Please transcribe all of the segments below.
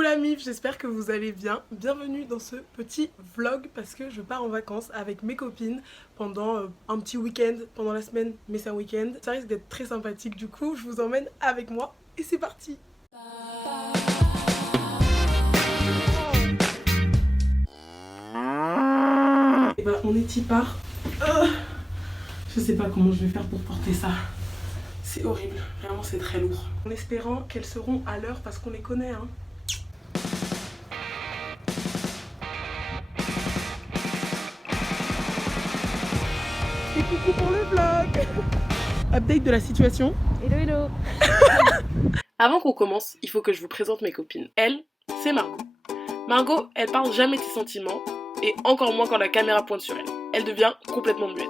Coucou la MIF, j'espère que vous allez bien. Bienvenue dans ce petit vlog parce que je pars en vacances avec mes copines pendant un petit week-end, pendant la semaine, mais c'est un week-end. Ça risque d'être très sympathique, du coup je vous emmène avec moi et c'est parti. Et bah on est y part. Je sais pas comment je vais faire pour porter ça. C'est horrible, vraiment c'est très lourd. En espérant qu'elles seront à l'heure parce qu'on les connaît hein. Et coucou pour le vlog. Update de la situation. Hello hello. Avant qu'on commence, il faut que je vous présente mes copines. Elle, c'est Margot. Margot, elle parle jamais de ses sentiments, et encore moins quand la caméra pointe sur elle. Elle devient complètement muette.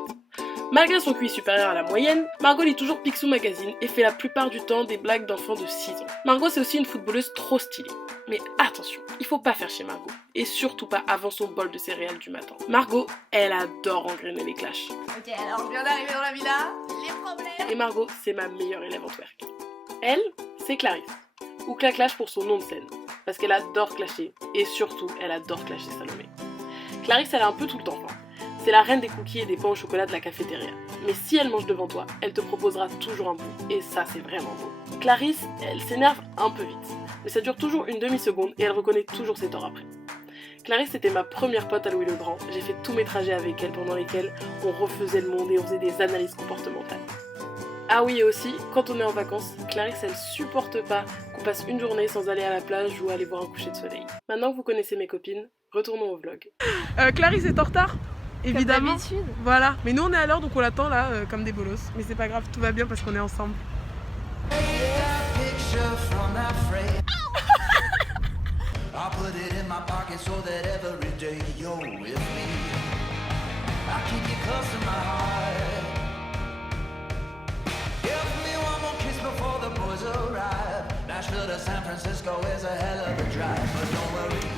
Malgré son QI supérieur à la moyenne, Margot lit toujours Picsou Magazine et fait la plupart du temps des blagues d'enfants de 6 ans. Margot c'est aussi une footballeuse trop stylée. Mais attention, il faut pas faire chez Margot. Et surtout pas avant son bol de céréales du matin. Margot, elle adore engrainer les clashs. Ok, alors je viens d'arriver dans la villa, les problèmes. Et Margot, c'est ma meilleure élève en twerk. Elle, c'est Clarisse. Ou Claclash pour son nom de scène. Parce qu'elle adore clasher. Et surtout, elle adore clasher Salomé. Clarisse, elle a un peu tout le temps faim. C'est la reine des cookies et des pains au chocolat de la cafétéria. Mais si elle mange devant toi, elle te proposera toujours un bout. Et ça, c'est vraiment beau. Clarisse, elle s'énerve un peu vite. Mais ça dure toujours une demi-seconde et elle reconnaît toujours ses torts après. Clarisse était ma première pote à Louis le Grand. J'ai fait tous mes trajets avec elle pendant lesquels on refaisait le monde et on faisait des analyses comportementales. Ah oui, et aussi, quand on est en vacances, Clarisse, elle supporte pas qu'on passe une journée sans aller à la plage ou aller voir un coucher de soleil. Maintenant que vous connaissez mes copines, retournons au vlog. Clarisse est en retard. Évidemment, voilà. Mais nous on est à l'heure donc on l'attend là comme des bolos. Mais c'est pas grave, tout va bien parce qu'on est ensemble.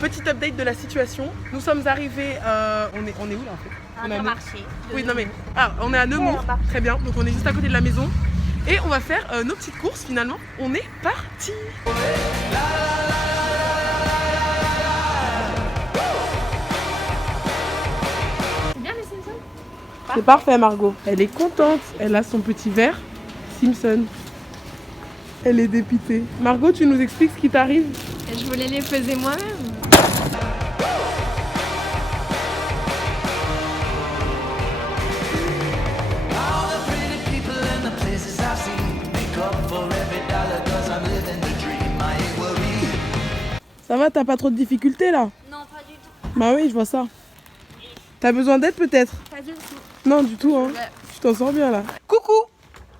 Petite update de la situation. Nous sommes arrivés. On est où là en fait? On a marché. Oui, non mais. Ah, on est à Nemours. Très bien. Donc on est juste à côté de la maison. Et on va faire nos petites courses finalement. On est parti. C'est bien les Simpsons? C'est parfait, Margot. Elle est contente. Elle a son petit verre Simpson. Elle est dépitée. Margot, tu nous expliques ce qui t'arrive? Je voulais les peser moi-même. Ça va, t'as pas trop de difficultés là? Non, pas du tout. Bah oui, je vois ça. T'as besoin d'aide peut-être? Pas du tout. Non, du tout, hein. Ouais. Tu t'en sors bien là. Coucou!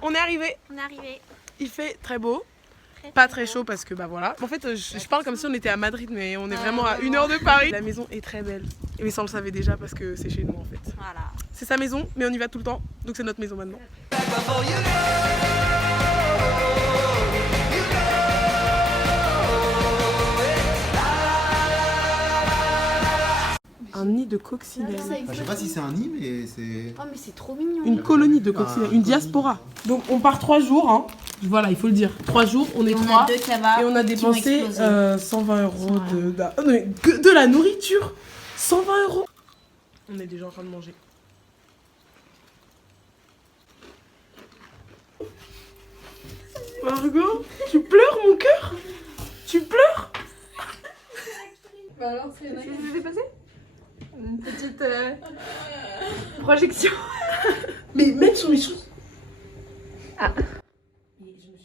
On est arrivé. On est arrivé. Il fait très beau. Pas très chaud parce que bah voilà. En fait, je parle comme si on était à Madrid, mais on est vraiment à 1 heure de Paris. La maison est très belle. Mais ça, on le savait déjà parce que c'est chez nous en fait. Voilà. C'est sa maison, mais on y va tout le temps. Donc c'est notre maison maintenant. Un nid de coccinelle. Je sais pas si c'est un nid, mais c'est... Oh mais c'est trop mignon. Une colonie de coccinelle, une diaspora. Donc on part 3 jours, hein. Voilà, il faut le dire. 3 jours, on est 3. On a 2 kebabs. Et on a dépensé 120 euros de la nourriture. 120 euros. On est déjà en train de manger. Margot, tu pleures mon cœur? Tu pleures? Bah alors c'est ce qui s'est passé? Une petite projection. Mais même sur mes choses. Ah.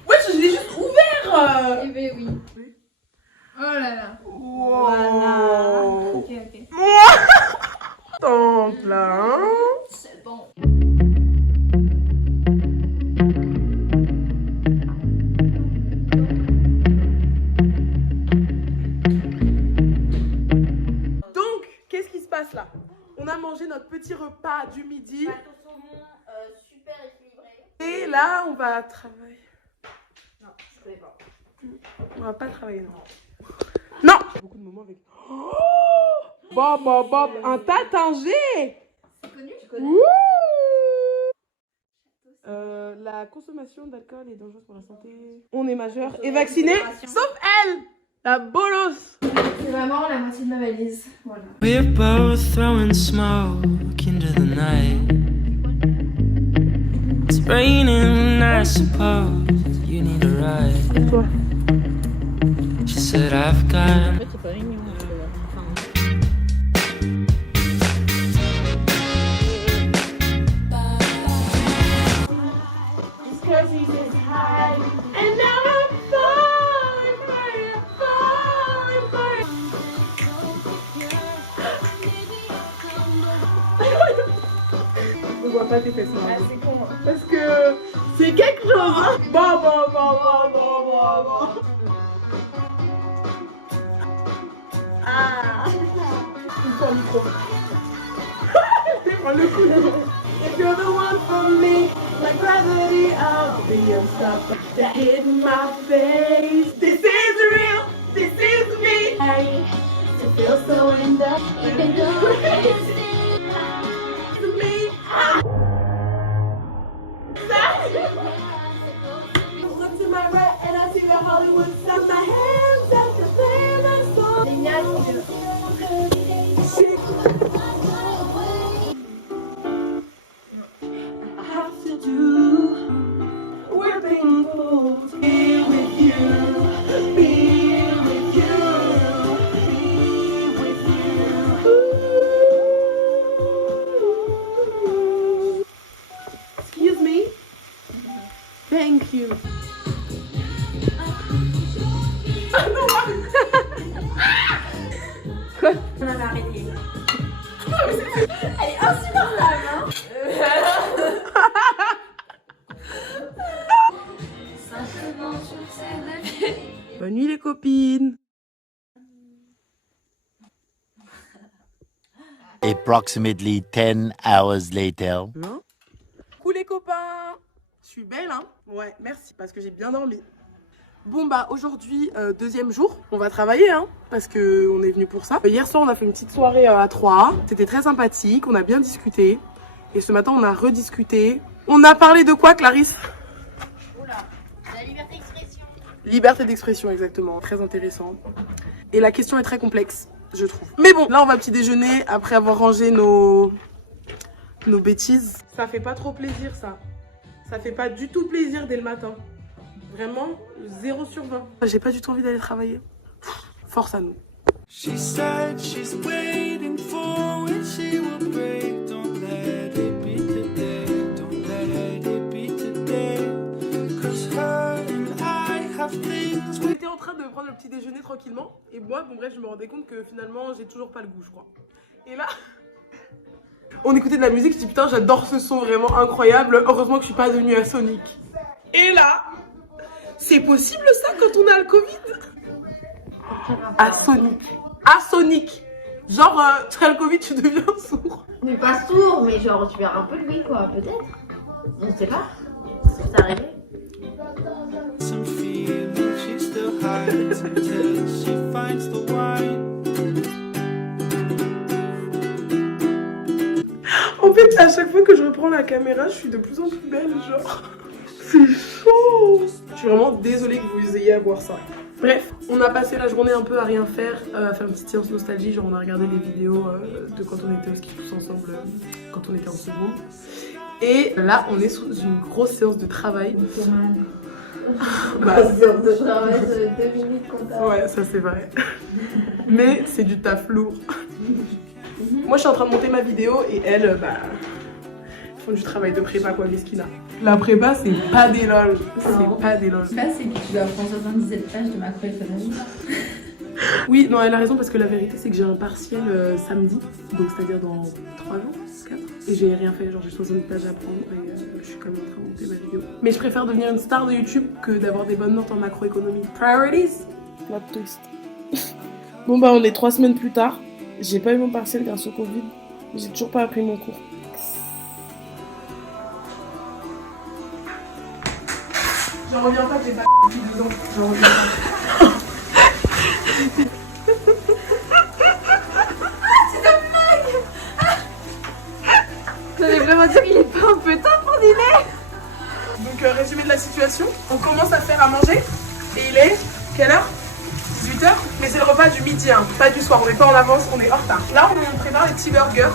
Ouais, je l'ai juste ouvert. Eh ben oui. Oh là là. Wow. Voilà. Ok ok. Tente là, hein. C'est bon. Là. On a mangé notre petit repas du midi. Super équilibré. Et là, on va travailler. Non, je connais pas. On va pas travailler, non. Non. Beaucoup de moments avec. Oh Bob, Bob, Bob, un tatinger. C'est connu, je connais. La consommation d'alcool est dangereuse pour la santé. On est majeur et vacciné, sauf elle. La bolos. C'est vraiment la moitié de ma valise. Voilà. We're both throwing smoke into the night. It's raining, I suppose you need a ride. Quoi? She said I've got C'est pas mignon. On voit pas tes fesses. Ah, c'est con. Hein. Parce que c'est quelque chose, hein. Bon. Ah. Il prend le micro. Il prend le coup. If you're the one for me, like gravity, I'll be unstoppable. That hit my face. This is real. This is me. I feel so in the even though it's Me. Look to my right and I see the Hollywood sign. My hands at the play my song. génial. I have to do. We're painful. Be with you. Be with you. Be with you. Excuse me. Thank you. On avait arrêté. Elle est insupportable, hein. Bonne nuit les copines. Approximately 10 hours later. Non. Coucou les copains. Je suis belle, hein. Ouais, merci, parce que j'ai bien dormi. Bon bah aujourd'hui, deuxième jour, on va travailler hein, parce que on est venu pour ça. Hier soir on a fait une petite soirée à 3, c'était très sympathique, on a bien discuté. Et ce matin on a rediscuté. On a parlé de quoi Clarisse? Oula, la liberté d'expression. Liberté d'expression exactement, très intéressant. Et la question est très complexe, je trouve. Mais bon, là on va petit déjeuner après avoir rangé nos bêtises. Ça fait pas trop plaisir ça. Ça fait pas du tout plaisir dès le matin. Vraiment, 0 sur 20. J'ai pas du tout envie d'aller travailler. Force à nous. She said she's waiting for when she will break. Don't let it be today. Don't let it be today. 'Cause her and I have things. On était en train de prendre le petit déjeuner tranquillement. Et moi, bon bref, je me rendais compte que finalement, j'ai toujours pas le goût, je crois. Et là, on écoutait de la musique. Je dis putain, j'adore ce son, vraiment incroyable. Heureusement que je suis pas devenue à Sonic. Et là, c'est possible ça quand on a le Covid? À Sonic. Genre, tu as le Covid, tu deviens sourd. Mais pas sourd, mais genre tu perds un peu de lui quoi, peut-être. On sait pas. C'est arrivé. Some feeling she still hides until she finds the wine. En fait, à chaque fois que je reprends la caméra, je suis de plus en plus belle, genre. C'est chaud. Je suis vraiment désolée que vous ayez à voir ça. Bref, on a passé la journée un peu à rien faire, à faire une petite séance nostalgie, genre on a regardé les vidéos de quand on était au ski tous ensemble, quand on était en seconde. Et là, on est sous une grosse séance de travail. Bah, séance de travail de 2 minutes comptable. ouais, ça c'est vrai. Mais c'est du taf lourd. Moi, je suis en train de monter ma vidéo et elles, bah, font du travail de prépa quoi, mesquina. La prépa, c'est pas des lol. C'est pas des lol. Ça, c'est que tu dois prendre 77 pages de macroéconomie. Oui, non, elle a raison parce que la vérité, c'est que j'ai un partiel samedi, donc c'est-à-dire dans 3 jours, 4. Et j'ai rien fait, genre j'ai 60 pages à prendre et je suis quand même en train de monter ma vidéo. Mais je préfère devenir une star de YouTube que d'avoir des bonnes notes en macroéconomie. Priorities. Plot twist. Bon bah on est 3 semaines plus tard. J'ai pas eu mon partiel grâce au Covid. J'ai toujours pas appris mon cours. J'en reviens pas que j'ai pas depuis 2 ans. J'en reviens pas. Ça veut vraiment dire qu'il est pas un peu tard pour dîner. Donc résumé de la situation, on commence à faire à manger et il est quelle heure? 18h? repas du midi, hein, pas du soir. On n'est pas en avance, on est en retard. Là, on prépare les petits burgers.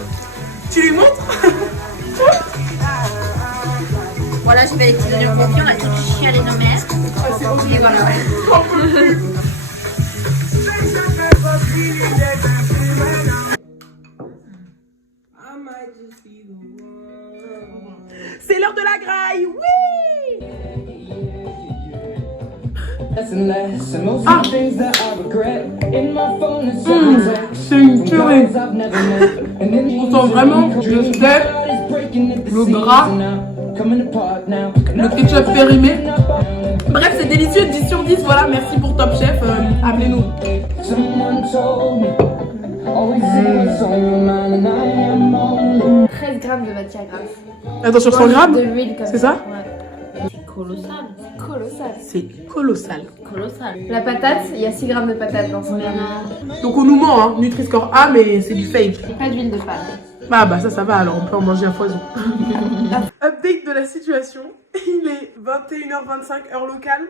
Tu lui montres? Voilà, je fais les petits oignons confits, on a tout chialé nos mères. Ah, c'est horrible. Et voilà. J'en peux plus. C'est l'heure de la graille, oui! C'est une tuerie. On sent vraiment le steak, le gras, le ketchup périmé. Bref, c'est délicieux, 10 sur 10. Voilà, merci pour Top Chef. Appelez-nous. 13 grammes de matière grasse. Attention, 100 grammes. De l'huile comme C'est ça? Ouais. C'est colossal. C'est colossal. C'est colossal. Colossal. La patate, il y a 6 grammes de patate dans son Donc on nous ment, hein. Nutri-Score A, mais c'est du fake. C'est pas d'huile de palme. Bah ça va, alors on peut en manger à foison. Update de la situation. Il est 21h25 heure locale.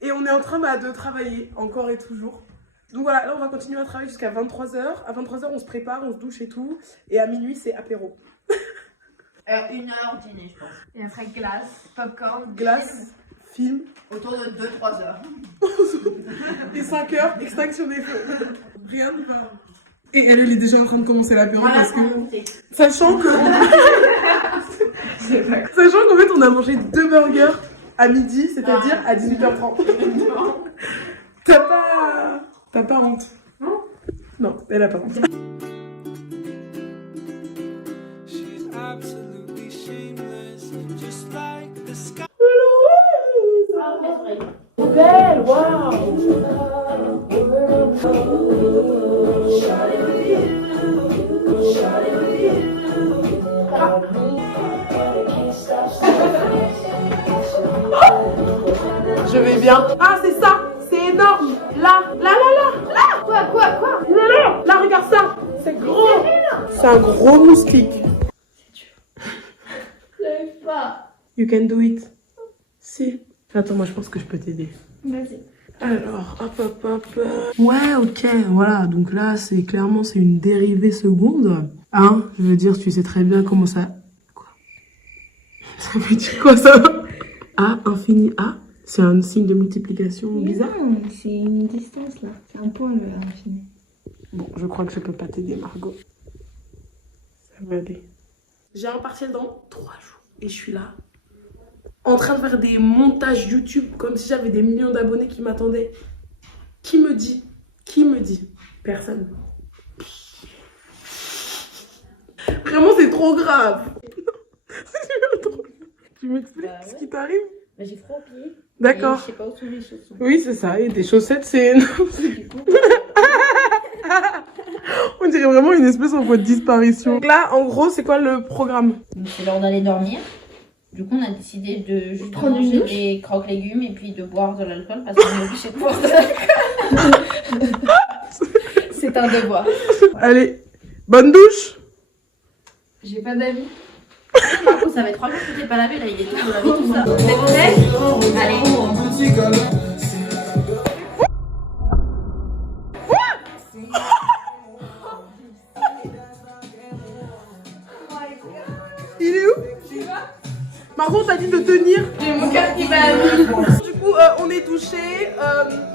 Et on est en train de travailler, encore et toujours. Donc voilà, là on va continuer à travailler jusqu'à 23h. À 23h on se prépare, on se douche et tout. Et à minuit c'est apéro. 1 heure dîner, je pense. Et après glace, popcorn, Glace, film. autour de 2-3 heures. Et 5h, extinction des feux. Rien ne va. Et elle est déjà en train de commencer l'apéro parce que... Sachant que... Sachant qu'en fait on a mangé 2 burgers à midi, c'est-à-dire à 18h30. T'as pas honte? Non, elle a pas honte. She's absolutely shameless, just like the sky. Belle, waouh! Je vais bien. Ah, c'est ça! C'est énorme! Là! Quoi? Là, regarde ça! C'est gros! C'est un gros moustique. J'arrive pas. You can do it. Si. Attends, moi je pense que je peux t'aider. Vas-y. Alors, hop. Ouais, ok, voilà. Donc là, c'est clairement, c'est une dérivée seconde. Hein, je veux dire, tu sais très bien comment ça... Quoi? Ça veut dire quoi, ça? A infini A? C'est un signe de multiplication bizarre? Non, c'est une distance là. C'est un point le infini. Bon, je crois que je peux pas t'aider, Margot. Ça va aller. J'ai un partiel dans 3 jours. Et je suis là, en train de faire des montages YouTube comme si j'avais des millions d'abonnés qui m'attendaient. Qui me dit? Personne. Vraiment, c'est trop grave. C'est trop grave. Tu m'expliques ce qui t'arrive? Bah, j'ai froid aux pieds. D'accord. Je sais pas où sont les chaussons. Oui, c'est ça. Et des chaussettes, c'est... On dirait vraiment une espèce en voie de disparition. Donc là, en gros, c'est quoi le programme? C'est l'heure d'aller dormir. Du coup, on a décidé de juste Prendre une manger douche. des croque-légumes et puis de boire de l'alcool parce qu'on est obligé de boire de l'alcool. C'est un devoir. Allez, bonne douche. J'ai pas d'avis. Marco, ça fait 3 jours que t'es pas lavé, là, il est temps de laver tout ça. Vous êtes prêts? Allez. Il est où? Margot, t'as dit de tenir. J'ai mon cœur qui bat. Du coup, on est douché.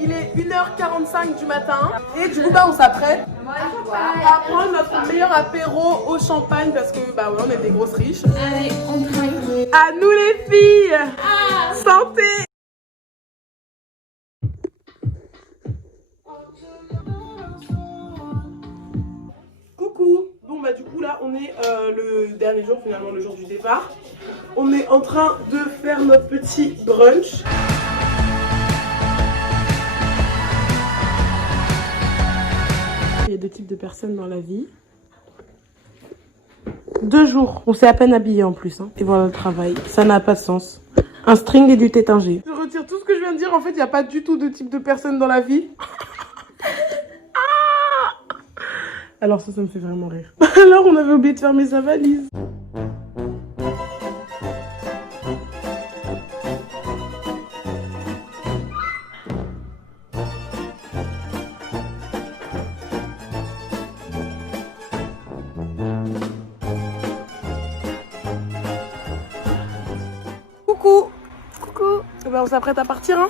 Il est 1h45 du matin. Et du coup, on s'apprête à prendre notre meilleur apéro au champagne parce que, ouais, on est des grosses riches. Allez, on trinque. À nous les filles. Santé. Coucou. Bon, du coup, là, on est le dernier jour, finalement, le jour du départ. On est en train de faire notre petit brunch. Il y a 2 types de personnes dans la vie. 2 jours. On s'est à peine habillé en plus. Hein. Et voilà le travail. Ça n'a pas de sens. Un string et du tétingé. Je retire tout ce que je viens de dire. En fait, il n'y a pas du tout de type de personne dans la vie. Alors ça me fait vraiment rire. Alors, on avait oublié de fermer sa valise. Coucou. Coucou. Eh ben, on s'apprête à partir, hein.